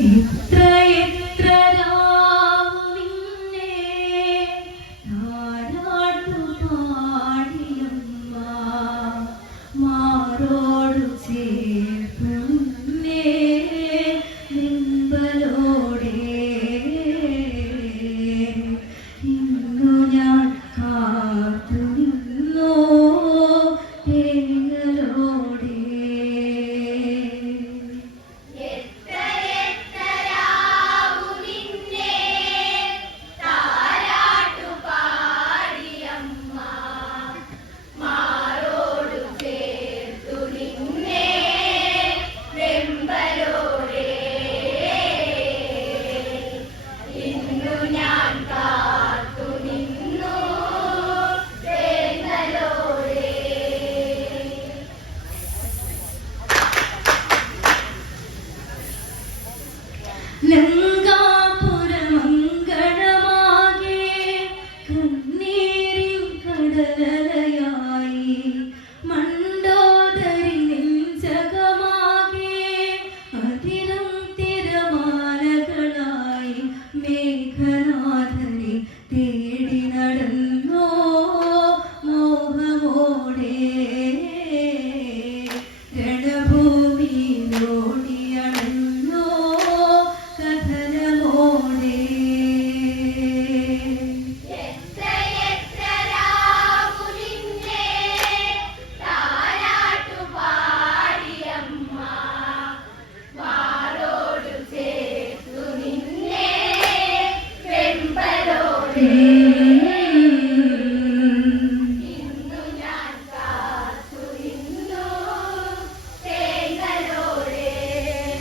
എത്ര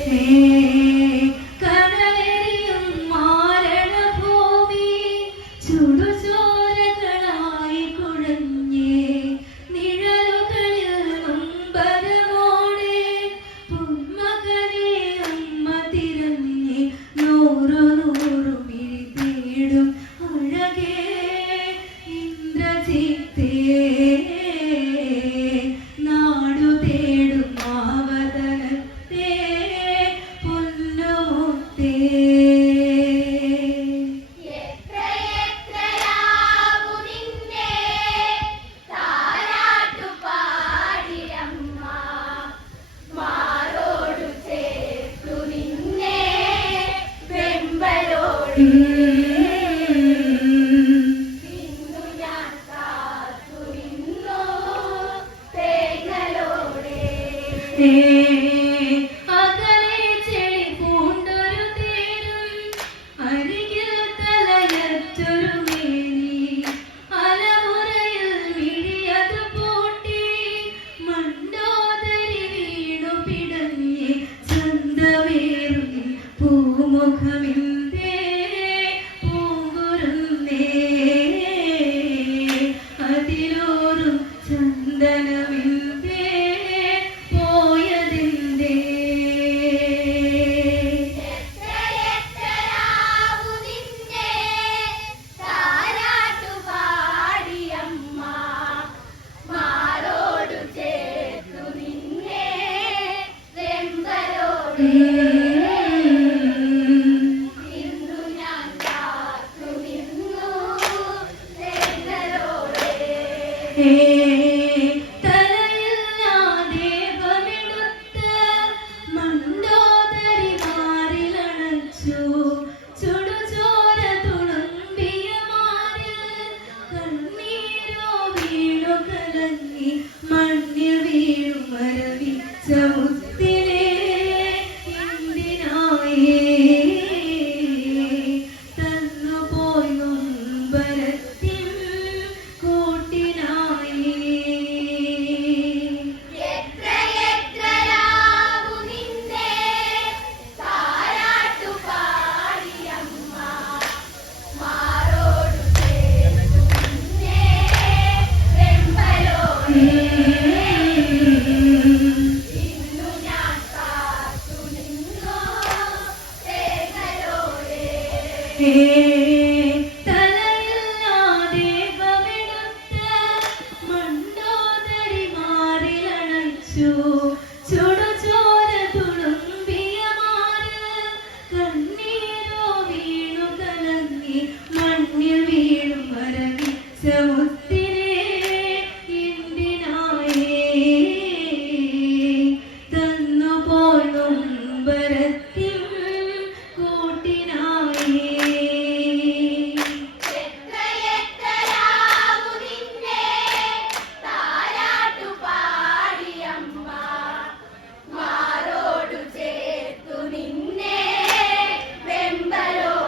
me. Mm-hmm. Hey.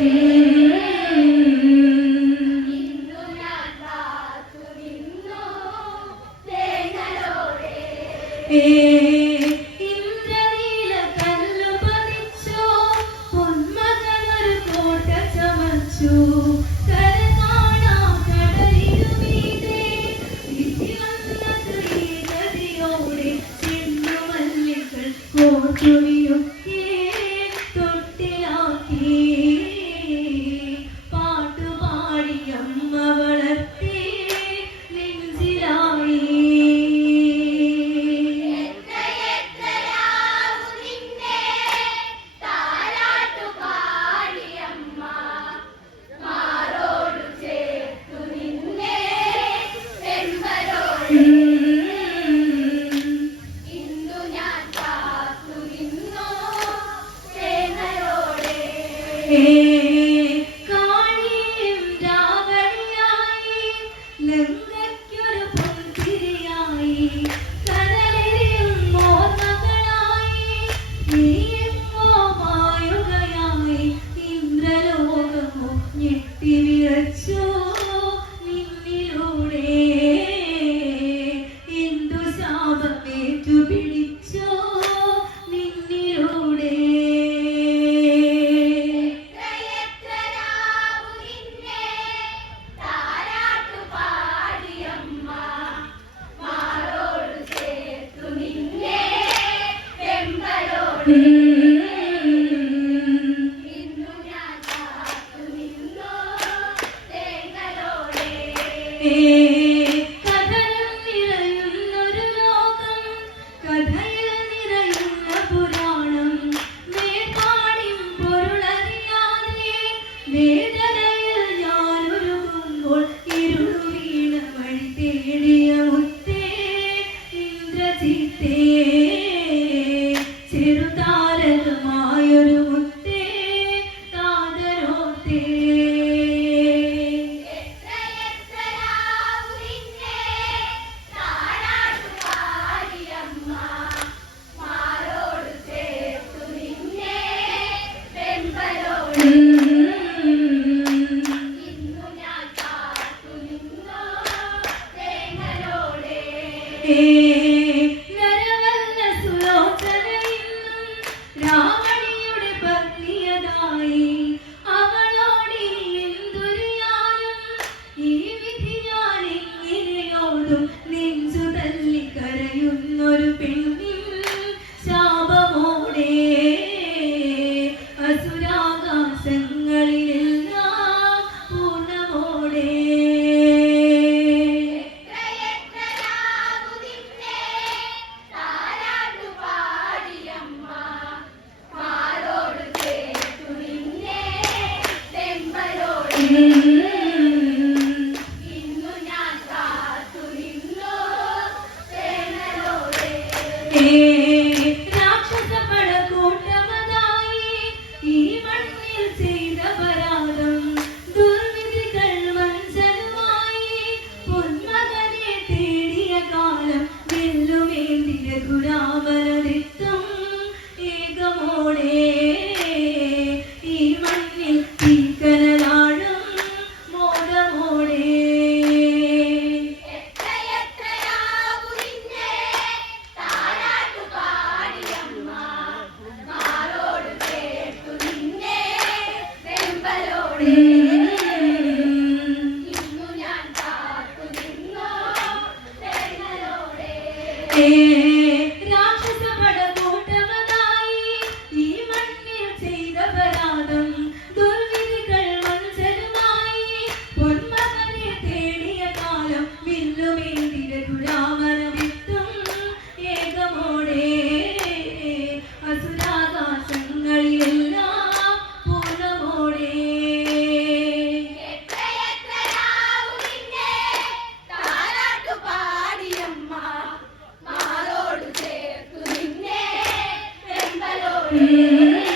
Mm-hmm. Mm-hmm.